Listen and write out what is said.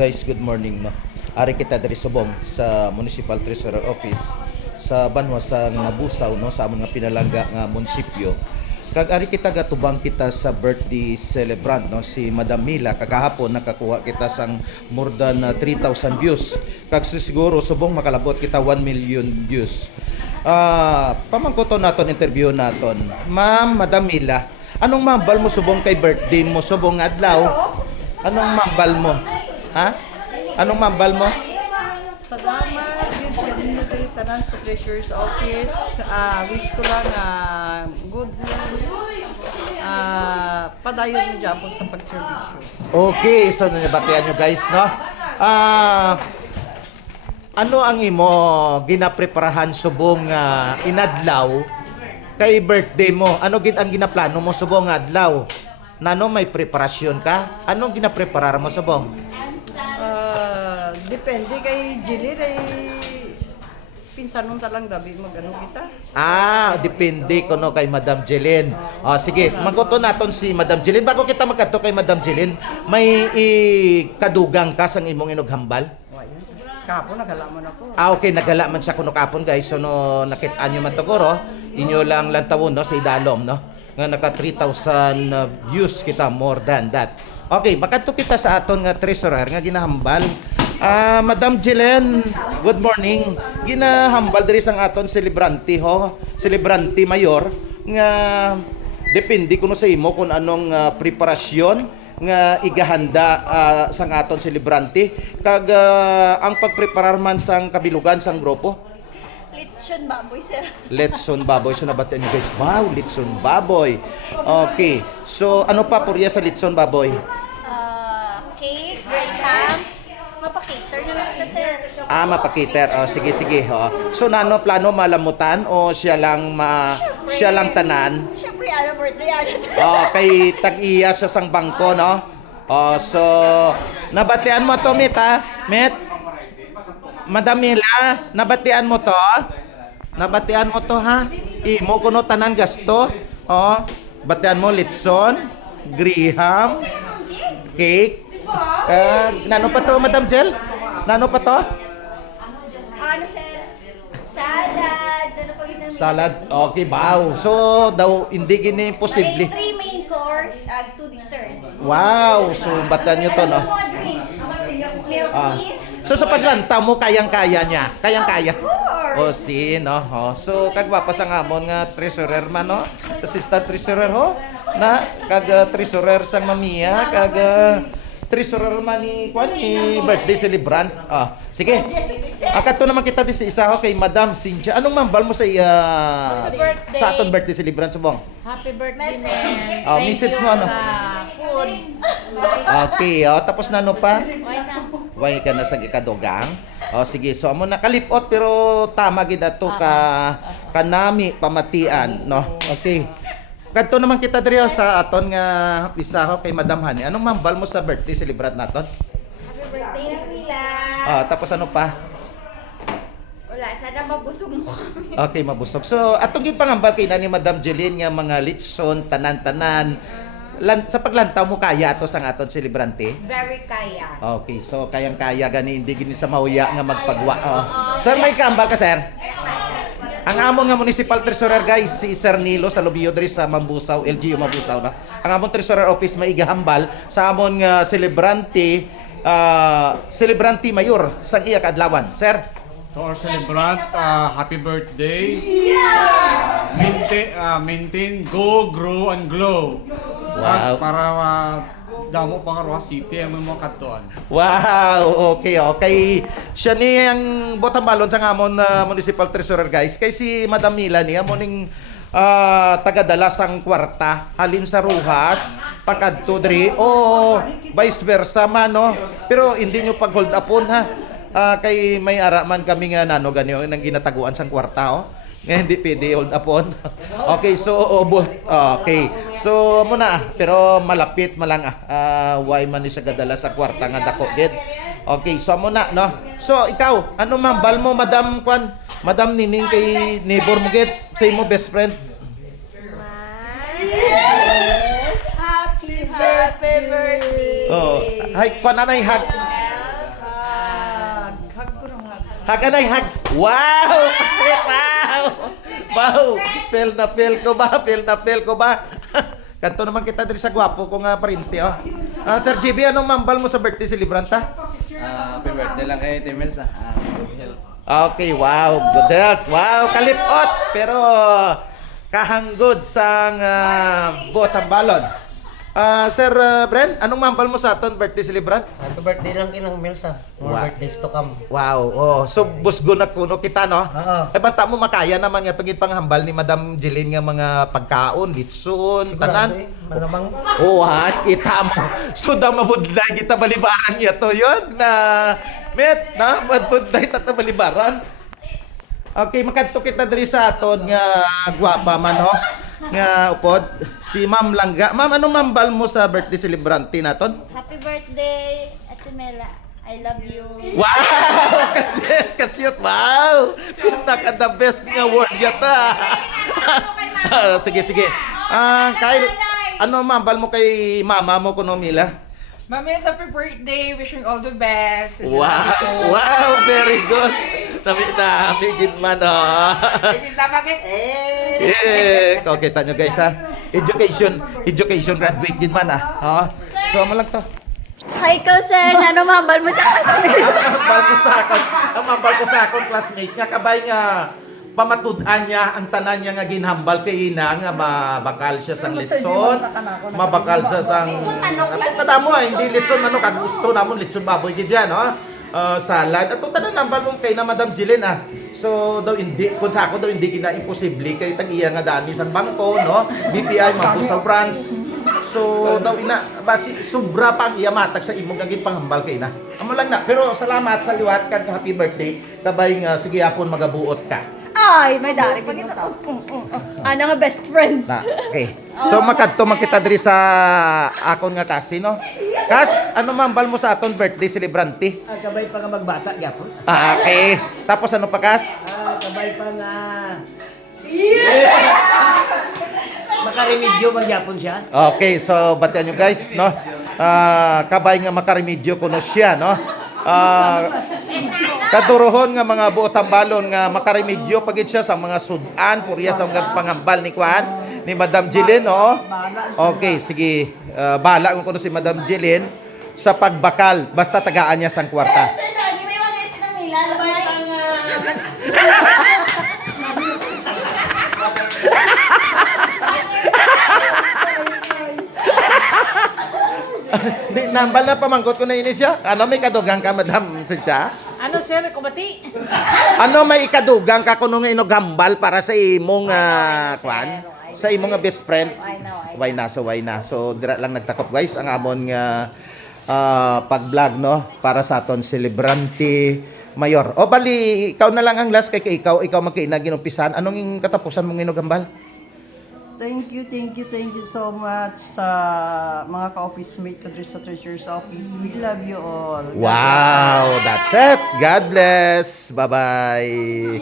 Guys, good morning no. Ari kita diri subong sa Municipal Treasurer Office sa Banwasang Nabusaw no sa among nga pinalangga nga munisipyo. Kag ari kita gatubang kita sa birthday celebrant no si Madam Mila kagahapon nakakuha kita sang more than 3,000 views. Kag siguro subong makalabot kita 1 million views. Pamangkoton naton interview naton. Ma'am, Madam Mila, anong mambal mo subong kay birthday mo subong adlaw? Anong mambal mo? Ha? Anong mambal mo? Salamat din sa inyo kay tanan sa Treasurer's Office. Wish ko lang good padayon mo dyan po sa pagservisyo. Okay, so nabatian nyo guys, no? Ano ang imo ginapreparahan subong inadlaw kay birthday mo? Ano gid ang ginaplano mo subong adlaw? Nano may preparasyon ka? Anong ginapreparar mo subong? Depende kay Jilly ay pinsan nung talang gabi magano kita. Depende ko no kay Madam Jeline. Sige, magkuto naton si Madam Jeline. Bago kita magkadto kay Madam Jeline, may kadugang ka sang imong inughambal? Kapo nagalaman ako. Okay, nagala man siya kuno kapon guys. So no nakit-an nyo man tagoro, inyo lang lantawon no sa idalom no. Nga naka 3,000 views kita, more than that. Okay, makadto kita sa aton nga treasurer nga ginahambal. Madam Jeline, good morning. Ginahambal diri sang aton celebrante ho, celebrante mayor nga depende kuno sa imo kung anong preparasyon nga igahanda sang aton celebrante kag ang pagpreparar man sang kabilugan sang grupo. Lechon baboy, sir. Lechon baboy. So nabatian niyo guys, wow, lechon baboy. Okay, so ano pa purya sa lechon baboy? Cake, grahams. Mapakater na lang ito, sir. Mapakiter. Sige. So nano plano malamutan o siya lang tanan? Siyempre, birthday, Kay tag-iya sa sang bangko, no? So nabatian mo to, Met, ha? Met? Madam Mila, nabatian mo to? Nabatian mo to, ha? Imo kuno tanan gasto. Batian mo litson, graham, cake. Nano pa to, Madam Jel? Nano pa to? Ano, sir? Salad. Ano pa ginamit? Salad. Okay, wow. So, daw, hindi gini posible. 3 main course, 2 dessert. Wow. So, batan nyo to, no? Mga drinks. Milk tea. So, sa paglanta mo, kayang-kaya niya. Kayang-kaya. Of course. No? So, kagwapas ang amon nga treasurer man, no? Assistant treasurer, ho? Na, kag treasurer sang mamiya, kag treasurer man ni birthday celebrant. Sige. Akato naman kita di sa isa ho kay Madam Cynthia. Anong mambal mo sa Birthday. sa aton birthday celebrant subong? Happy birthday, Message. man. Message mo ano? Food. Okay, tapos na ano pa? Way ka na sa ikadugang. Sige. So amo nakalipot pero tama gid ato kanami pamatian, no? Okay. Kadto naman kita diri sa aton nga pisaho kay Madam Hani. Anong mambal mo sa birthday celebrant naton? Happy birthday, Mila. Tapos ano pa? Wala, sana mabusog mo kami. Okay, mabusog. So atong gipangambal kay ni Madam Jeline nga mga litson tanan-tanan. Sa paglantaw mo kaya ato sang aton celebrante? Very kaya. Okay, so kayang-kaya gani hindi gini sa mauya nga magpagwa. Sir, may kambal ka, sir? Ang among nga municipal treasurer guys, si Sir Nilo sa Lubio diri sa Mambusaw, LGU Mambusaw na. Ang among treasurer office maigahambal sa among celebrante mayor sang iya kadlawan. Sir, To our celebrant, happy birthday. Maintain, go, grow, and glow. Wow. Para damo pang Roa City ang mga katuan. wow, okay. Siya ni ang botambalon sa amon municipal treasurer guys. Kay si Madam Mila ni amoning tagadala sang kwarta halin sa Ruhas pagadto diri o vice versa man no. Pero hindi nyo pag hold upon ha. Kay may araman kami nga nano ganyo nang ginataguan sang kwarta nga hindi pwede hold upon. Okay, so okay. So muna pero malapit malang why man ni siya gadala sa kwarta nga dako gid. Okay, so muna no. So ikaw, ano mambal mo Madam Kwan? Madam Nining kay neighbor mo gid sa imo best friend. Happy birthday. Hi, Kwan anay hug. Hag anay, hag. Wow! Sweet, wow! Wow! Feel na feel ko ba? Feel na feel ko ba? Kanto naman kita diri sa gwapo ko nga parente, oh. Sir GB, anong mambal mo sa birthday celebrant, ha? Happy birthday lang kay Timels good health. Okay, wow, good health. Wow, kalipot. Pero kahanggod sang botang balon. Sir Bren, anong mambal mo sa aton birthday celebrant? Happy birthday lang kinang Milsa. More Wow. birthdays to come. Wow, oh, so busgo na kuno kita, no? Oo. Banta mo makaya naman nga tungid panghambal ni Madam Jeline nga mga pagkaon, litson, tanan. Malamang. Oh, ha, kita mo. So da mabudlay kita balibaran niya to yun na met na budlay ta balibaran. Okay, makadto kita diri sa aton nga gwapa man ho. Nga upod si Ma'am Langga. Ma'am, anong mambal mo sa birthday celebrante naton? Happy birthday, Ate Mela. I love you. Wow! Kasyot! Wow! Pinaka the best nga word yata. Sige. Kyle, ano mambal mo kay mama mo kuno Mila? Mami, happy birthday. Wishing all the best. Wow, very good. Nami gid man oh. Hindi sa bakit? Yeah, okay tanyo guys ha. Education graduate gid man ah. Oh. So mo lang to. Hi, Kausen. Ano mambal mo sa classmate? Ang mambal ko sa akong classmate nga kabay nga pamatud-an niya ang tanan niya nga ginhambal kay ina nga mabakal siya sang litson, mabakal siya sang ato kadamo hindi litson manok ang gusto namon litson baboy gid yan no. Salad ato tanan nambal mo kay na Madam Jeline ah. So daw hindi kun sa ako daw hindi gina imposible kay tag iya nga dani sang bangko no. BPI Mabusaw branch. So daw ina basi sobra pang iya matag sa imong gagin panghambal kay na. Amo lang na pero salamat sa liwat kag happy birthday kabay nga sige apon magabuot ka. Ay, may dari pa kita. Ano nga best friend? Na, okay. So makadto man kita diri sa akon nga kasino. Kas, ano mambal mo sa aton birthday celebrante? Kabay pa nga magbata gyapon. Okay. Tapos ano pa kas? Kabay pa nga makaremedyo magyapon siya. Okay, so batian nyo guys, no? Kabay nga makaremedyo kuno siya, no? Kadurohon nga mga buotang balon nga makaremedyo pagit siya sa mga sudan, purya sa mga pangambal ni Kuan, ni Madam Jeline, no? Okay, sige. Bala ko kuno si Madam Jeline sa pagbakal, basta tagaan niya sang kwarta. Sir, Dani, may mga si Mila. Labay. Di nambal na pamangkot ko na ini siya. Ano may kadugang ka Madam siya? Ano, sir? Kumati? Ano may ikadugang ka kuno nga inogambal para sa imong kwan? Sa imong nga best friend? Why na. So dira lang nagtakop guys ang amon nga pag-vlog no para sa aton celebrante mayor. O bali ikaw na lang ang last kay ikaw magkaina ginumpisan. Anong katapusan mong inogambal? Thank you so much sa mga ka-office mate ko dito sa Treasurer's Office. We love you all. Wow, that's it. God bless. Bye-bye.